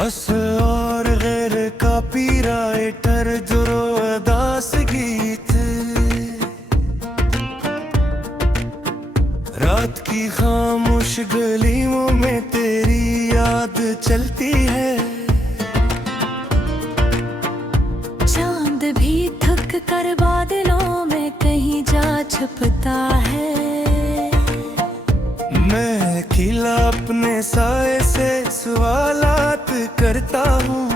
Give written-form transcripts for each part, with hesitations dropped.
बस और गैर का पीराइटर जो अदास गीत, रात की खामोश गलियों में तेरी याद चलती है। चांद भी थक कर बादलों में कहीं जा छुपता है। मैं खिला अपने साए से सवालात करता हूँ,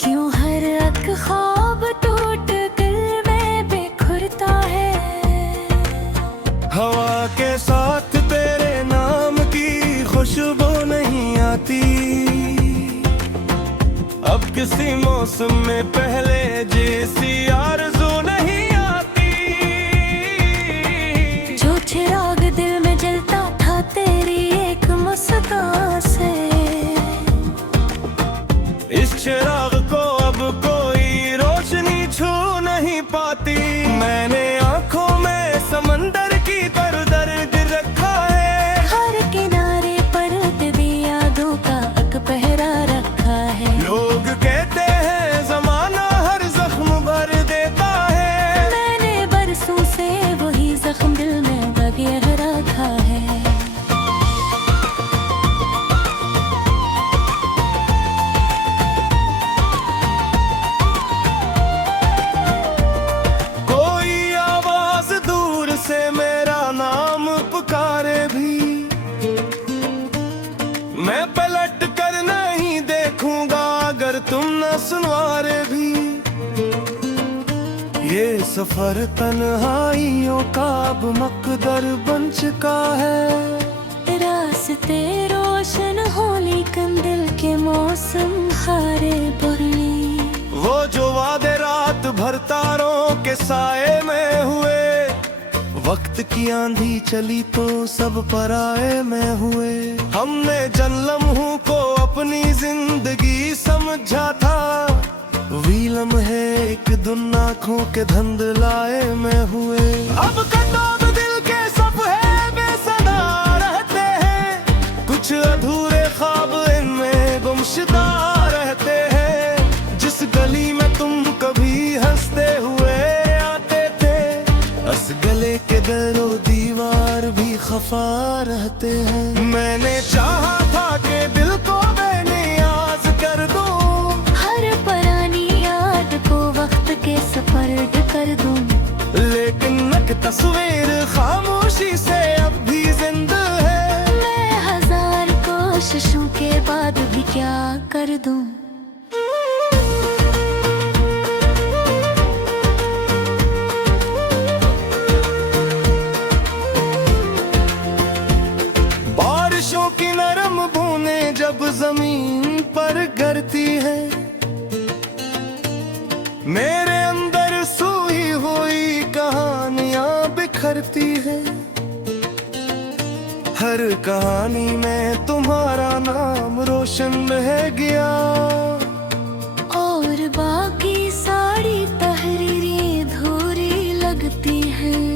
क्यों हर एक ख्वाब टूट कर में बिखरता है। हवा के साथ तेरे नाम की खुशबू नहीं आती, अब किसी मौसम में पहले जैसी आरज़ू नहीं आती। जो चिराग दिल में जलता था तेरी एक मुस्कान से, इस चिराग को अब कोई रोशनी छू नहीं पाती। मैंने आंखों में समंदर की तरह दर्द रखा है, हर किनारे पर तेरी यादों का एक पहरा रखा है। लोग कहते हैं ज़माना हर जख्म भर देता है, मैंने बरसों से वही जख्म दिल में दगे रखा है। कोई आवाज दूर से मेरा नाम पुकारे भी, मैं पलट कर नहीं देखूंगा अगर तुम न सुनवारे भी। ये सफर तन्हाइयों का अब मकदर बन चुका है। रास्ते रोशन होली कंदिल के मौसम हारे बुरनी, वो जो वादे रात भर तारों के साए में हुए, वक्त की आंधी चली तो सब पराए में हुए। हमने जन्म हूँ को अपनी जिंदगी समझा था, वीलम है एक दुन आँखों के धंधलाए में हुए। अब कटोग दिल के सफ़े बेसदा रहते हैं, कुछ अधूरे ख्वाब इनमें गुमशुदा रहते हैं। जिस गली में तुम कभी हंसते हुए आते थे, उस गले के दरो दीवार भी खफा रहते हैं। मैंने चाहा था कि दिल को बेनियाज कर दूं, हर पुरानी याद को वक्त के सपर्द कर दूं, लेकिन एक तस्वीर खामोशी से अब भी जिंदा है। मैं हजार कोशिशों के बाद भी क्या कर दूं। बारिशों की नरम बूंदें जब जमीन पर गिरती है, मेरे अंदर सोई हुई कहानियां बिखरती है। हर कहानी में तुम्हारा नाम रोशन रह गया, और बाकी सारी तहरीरें अधूरी लगती हैं।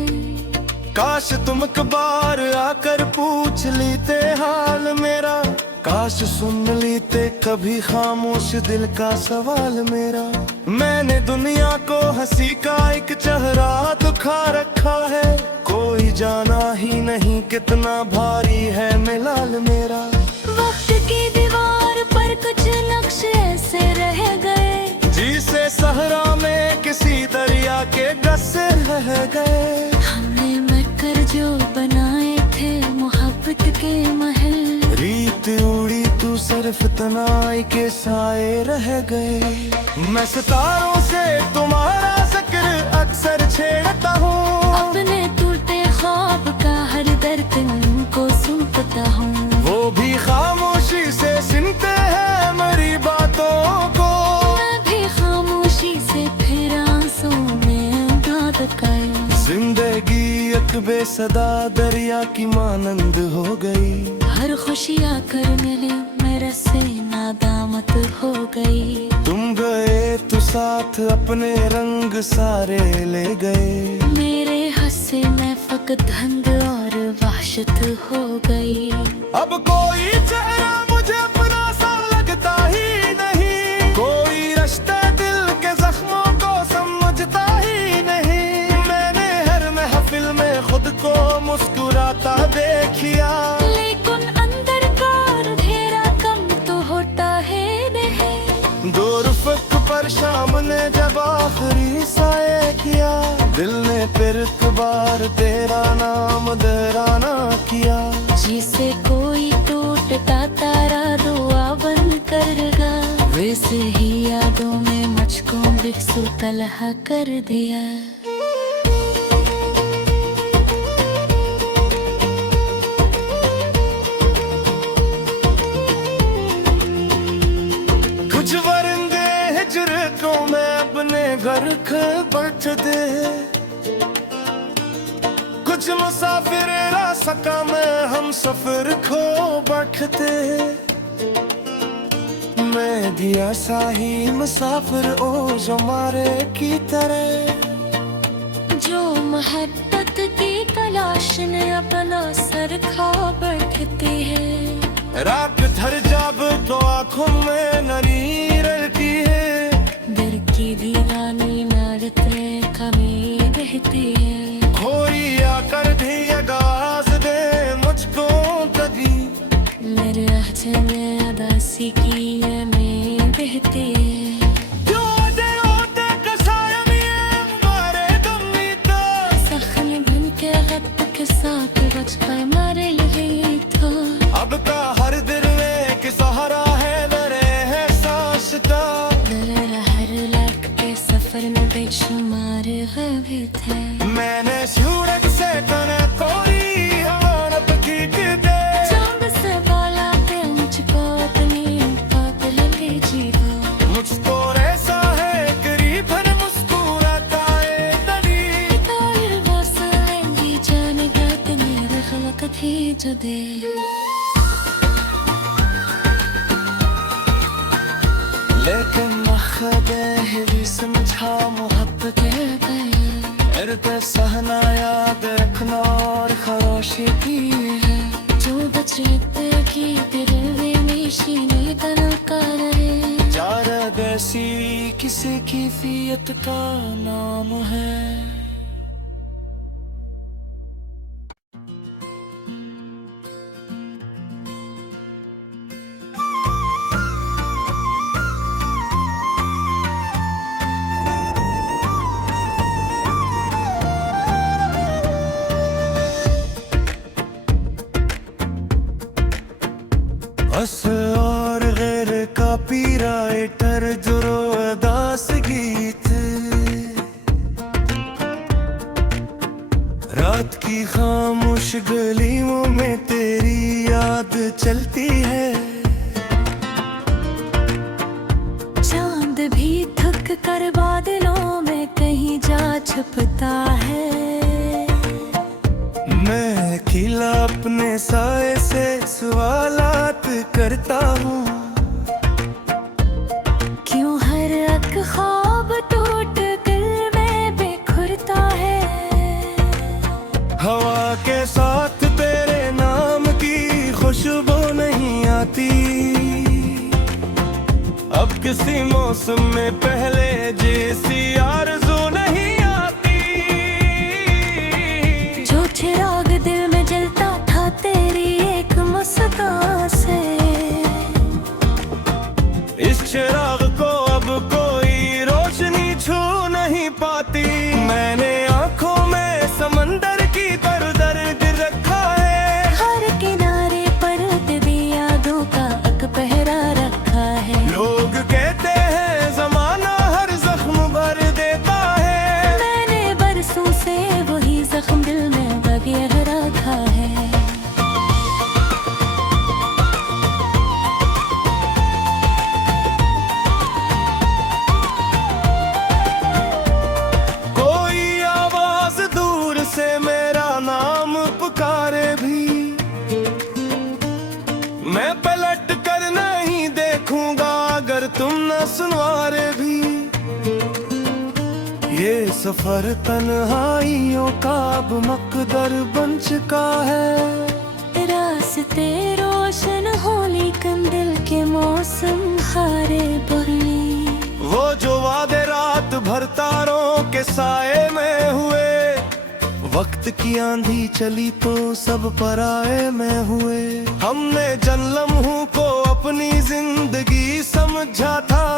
काश तुम एक बार आकर पूछ लेते हाल मेरा, काश सुन लेते कभी खामोश दिल का सवाल मेरा। मैंने दुनिया को हंसी का एक चेहरा दुखा रखा है, कोई जाना ही नहीं कितना भारी है मिलाल मेरा। वक्त की दीवार पर कुछ नक्श ऐसे रह गए, जिसे सहरा में किसी दरिया के गस्से रह गए। हमने मिलकर जो बनाए थे मोहब्बत के महल, रीत उड़ी तू सिर्फ तनाई के साए रह गए। मैं सितारों से तुम्हारा जिक्र अक्सर छेड़ता हूँ, अपने टूटे ख्वाब का हर दर्द को सुनता हूँ। वो भी खामोशी से सुनते हैं मेरी बातों को, मैं भी खामोशी से फिर आंसू में गाद कर। जिंदगी एक बेसदा दरिया की मानंद हो गई, हर खुशी आकर मिले मेरे से नादामत हो गई। तुम गए तो साथ अपने रंग सारे ले गए, मेरे हंसे में फकत धंध और वहशत हो गई। अब कोई चेहरा मुझे आता देखिया, लेकिन अंदर का अंधेरा कम तो होता है नहीं। दो रुफक पर शाम ने जब आखिरी साए किया, दिल ने फिर एक बार तेरा नाम दोहराना किया। जिसे कोई टूटता तारा दुआ बन करगा, वैसे ही यादों में मुझको बिखसू तलहा कर दिया। कुछ वरंदे हिजर को मैं अपने घर के बैठ दे, कुछ मुसाफिर रास्ता में हम सफर खो बैठते। मैं दिया साही मुसाफिर ओ जो मारे की तरह, जो मोहब्बत की तलाश ने अपना सर खा बैठती है। रात धर जब तो आँखों में नरी रहती है, दिल की दीवानी नरते कभी रहती है। खोई आकर भी आगाज दे मुझको कभी, मेरे लहजे में अदासी की ये में बहती है। जो दे होते कसायम ये मारे गमी तो, सखन बन के गप के साथ बचकर मर गई तो। अब का हर दिल में कि सहारा है दरे है साशता। दिल हर लक के सफर में बेशुमार गमी थे। मैंने सूरज से तने कोई हमारा पकीट दे, चांद से बाला पे मुझको अपनी पागल ले जीवा। मुझ तो ऐसा है करीब है मुस्कुराता है तनी। तार बस लेंगी जाने का तेरी रखलक थी जो दे। लेकिन मखदे ही समझा मोहब्बत इर्द सहना याद रखना और खरोशी की है। जो बचते की तेरे में शीने तन कर रे। जार देसी किसी की फियत का नाम है। बस और गैर का पी राइटर जो रोदास गीत, रात की खामोश गलियों में तेरी याद चलती है। चांद भी थक कर बादलों में कहीं जा छुपता है। मैं अकेला अपने साए से सवालात करता हूँ, क्यों हर एक ख्वाब टूट कर में बिखरता है। हवा के साथ तेरे नाम की खुशबू नहीं आती, अब किसी मौसम में पहले जैसी आरज़ू नहीं आती। जो चिराग दिल में जलता था तेरी एक मुस्कान से, इस चिराग को अब कोई रोशनी छू नहीं पाती। मैंने आंखों में समंदर की तरह दर्द रखा है, हर किनारे पर तेरी यादों का एक पहरा रखा है। लोग कहते हैं जमाना हर जख्म भर देता है, मैंने बरसों से वही जख्म दिल में बगैर रखा है। कोई आवाज दूर से मेरा नाम पुकारे भी, मैं पलट कर नहीं देखूंगा अगर तुम न सुनवारे भी। ये सफर तन्हाइयों का अब मकदर बन चुका है। रास्ते रोशन हो लेकिन दिल के मौसम हारे बुरी। वो जो वादे रात भर तारों के साए में हुए, वक्त वक्त की आंधी चली तो सब पराए में हुए। हमने जन्मों को अपनी जिंदगी समझा था,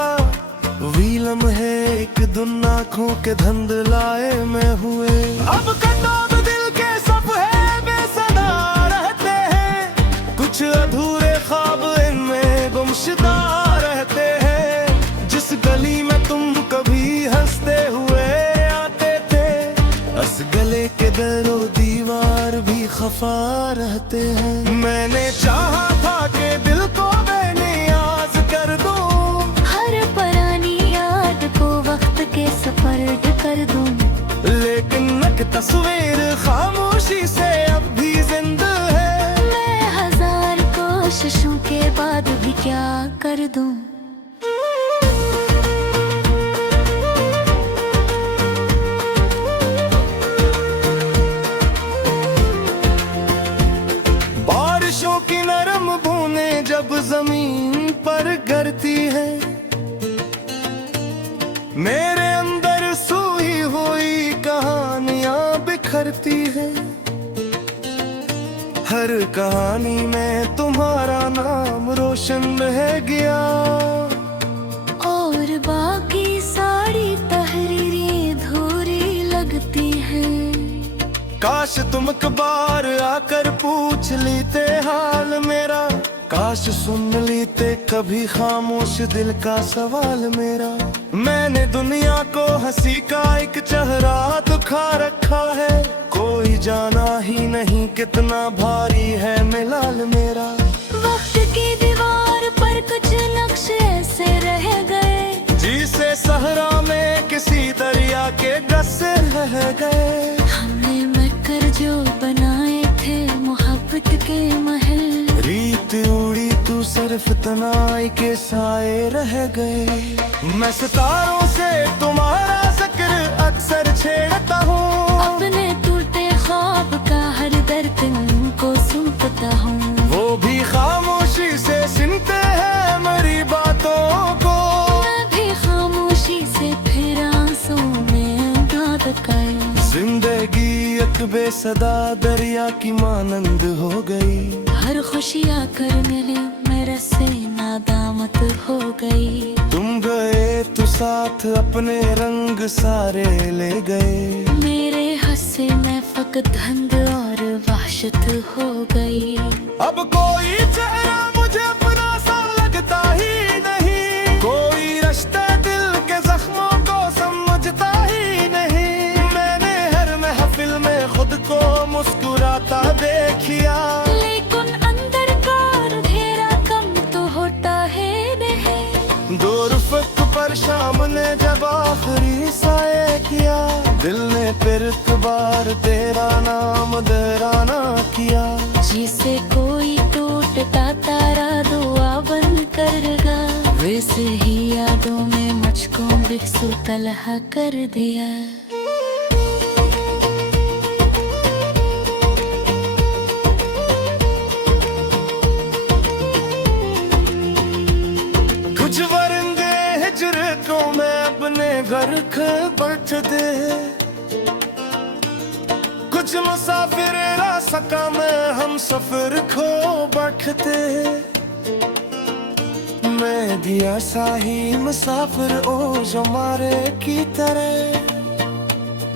वीलम है एक दिन आँखों के धुंधलाए में हुए। अब कताब दिल के सफ़े बेसदा रहते हैं, कुछ अधूरे ख्वाब इनमें गुमशुदा रहते हैं। जिस गली में तुम कभी हंसते हुए आते थे, उस गले के दरो दीवार भी खफा रहते हैं। मैंने चाहा था कि दिल को बेनियाज कर दूं, हर पुरानी याद को वक्त के सफर्द कर दूं, लेकिन एक तस्वीर खामोशी से अब भी जिंदा है। मैं हजार कोशिशों के बाद भी क्या कर दूं। बारिशों की नरम बूंदें जब जमीन पर गिरती है, मेरे अंदर सोई हुई कहानियां बिखरती है। हर कहानी में तुम्हारा नाम रोशन रह गया, और बाकी सारी तहरीरें अधूरी लगती हैं। काश तुम एक बार आकर पूछ लेते हाल मेरा, काश सुन लेते कभी खामोश दिल का सवाल मेरा। मैंने दुनिया को हंसी का एक चेहरा दिखा रखा है, कोई जाना ही नहीं कितना भारी है मिलाल मेरा। वक्त की दीवार पर कुछ नक्श ऐसे रह गए, जिसे सहरा में किसी दरिया के गस्से रह गए। हमने मिलकर जो बनाए थे मोहब्बत के महल, रीत उड़ी तू सिर्फ तनाई के साए रह गए। मैं सितारों से तुम्हारा जिक्र अक्सर छेड़ता हूँ, अपने टूटे ख्वाब का हर दर्द तुमको सुनता हूँ। वो भी खामोशी से सुनते हैं मेरी बातों को, मैं भी खामोशी से फिर आंसू में दाद काया। जिंदगी एक बेसदा दरिया की मानंद हो गई, हर खुशी आकर मिले मेरे से नादामत हो गई। तुम गए तो साथ अपने रंग सारे ले गए, मेरे हंसे में फकत धंध और वहशत हो गई। अब कोई चेहरा मुझे अपना सा लगता ही नहीं, कोई रिश्ते दिल के जख्मों को समझता ही नहीं। मैंने हर महफिल में खुद को मुस्कुराता देखिया, लेकिन अंदर का अंधेरा कम तो होता है नहीं। दूर फक पर शाम ने जब आखिरी साए किया, दिल ने फिर एक बार तेरा नाम दराना किया। जिसे कोई टूटता तारा दुआ बन करगा, वैसे ही यादों में मुझको बिखसू तलहा कर दिया। कुछ वरंदे हिजर को मैं अपने घर के बैठ दे, कुछ मुसाफिर रास्ता में हम सफर खो बैठते। मैं भी ऐसा ही मुसाफिर ओ जमारे की तरह,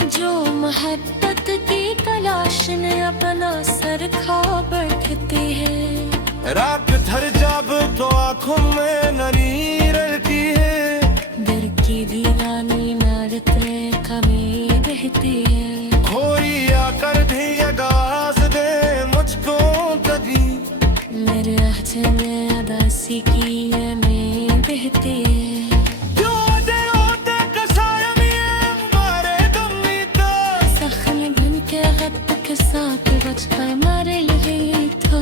जो मोहब्बत की तलाश में अपना सर खा बैठती है। रात धर जब तो आँखों में नरी रहती है, दर की दीवानी नारते कभी बहती है। खोरी आकर भी आगाज दे मुझको कभी, मेरे अहजन अदासी की में बहती है। सखन बन के गप के साथ बचकर मारे लगी तो,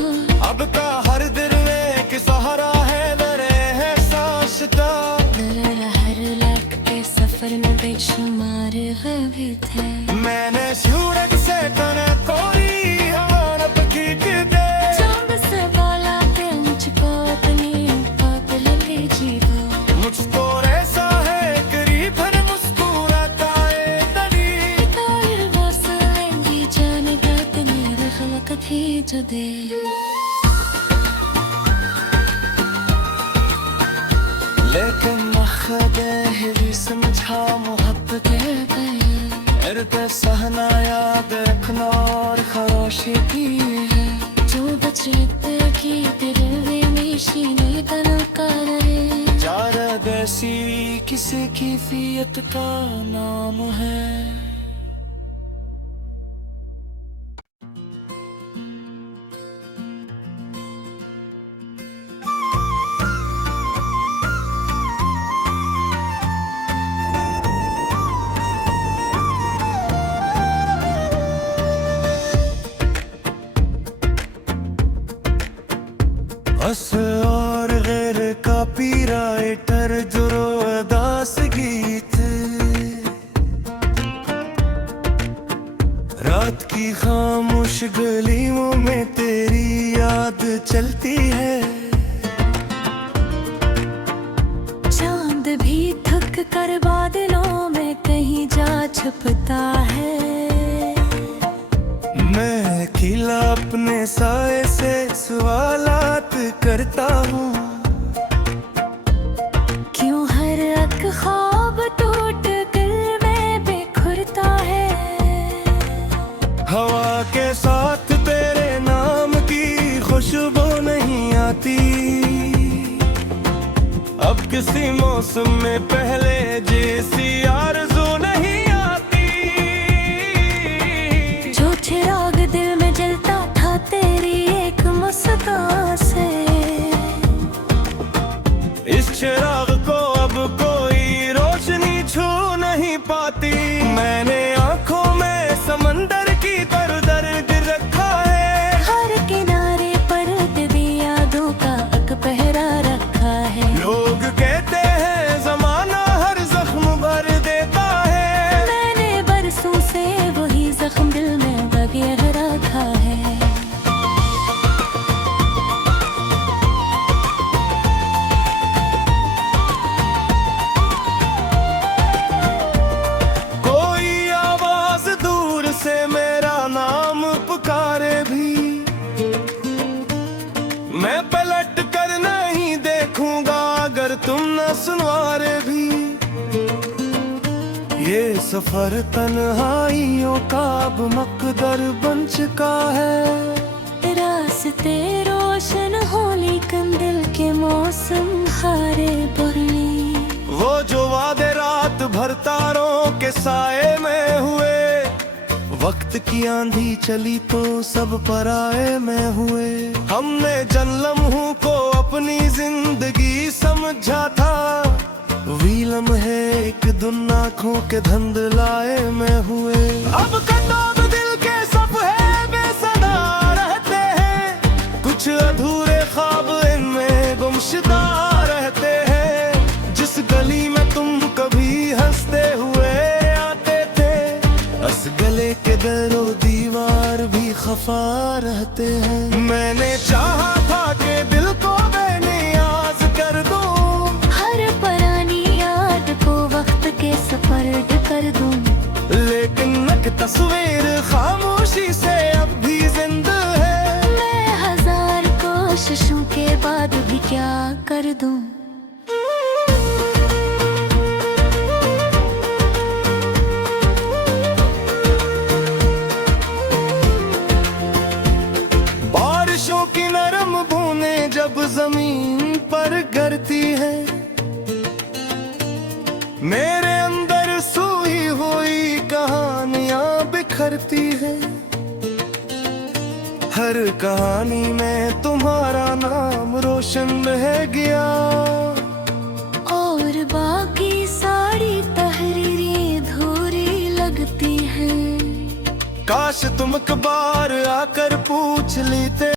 अब का हर दिल में कि सहारा है दरे है सांस का। हर लाख के सफर में बेशुमार भी थे। मैंने सूरज से कने कोई हमारा पकीट दे, चांद से बोला कि मुझको अपनी जो दे। लेकिन मखदे ही समझा मोहब्बत के सहना याद रखना और खरोशी की है जो बचते की दिल में शीने तन कर चार देसी किसी की फियत का नाम है। अस और गैर का पीराइटर जुरो अदास गीत रात की खामोश गलियों में तेरी याद चलती है। चांद भी थक कर बादलों में कहीं जा छुपता है। मैं खिला अपने साए से सवालात करता हूँ क्यों हर एक ख्वाब टूट दिल में बिखरता है। हवा के साथ तेरे नाम की खुशबू नहीं आती अब किसी मौसम में पहले जैसी आरज़ू नहीं आती। जो चिराग दिल में जलता था तेरी एक मुस्कान से इस चिराग को अब कोई रोशनी छू नहीं पाती। मैंने आंखों में समंदर की तरह दर्द रखा है हर किनारे पर तेरी यादों का एक पहरा रखा है। लोग कहते हैं जमाना हर जख्म भर देता है मैंने बरसों से वही जख्म दिल में बगैर रखा है। कोई आवाज दूर से मेरा नाम पुकारे भी मैं पलट कर नहीं देखूंगा अगर तुम न सुनवारे भी। ये सफर तन्हाइयों का अब मकदर बन चुका है। रास्ते रोशन होली कंदिल के मौसम हारे बोली वो जो वादे रात भर तारों के साए में हुए वक्त की आंधी चली तो सब पराए में हुए। हमने जन लम्हों को अपनी जिंदगी समझा था वीलम है एक दुन आँखों के धंधलाए में हुए। अब कताब दिल के सफ़े बेसदा रहते हैं कुछ अधूरे ख्वाब इनमें गुमशुदा रहते हैं। जिस गली में तुम कभी हंसते हुए आते थे अस गले के दरो दीवार भी खफा रहते हैं। मैंने चाहा था कि दिल को बेनियाज कर दूं हर पुरानी याद को वक्त के सपर्द कर दूं लेकिन नक तस्वीर खामोशी से अब भी जिंदा है। मैं हजार कोशिशों के बाद भी क्या कर दूं। बारिशों की नरम बूंदें जब जमीन पर गिरती है मेरे अंदर सूही हुई कहानियां बिखरती है। हर कहानी में तुम्हारा नाम रोशन रह गया और बाकी सारी तहरीरें अधूरी लगती हैं। काश तुम एक बार आकर पूछ लेते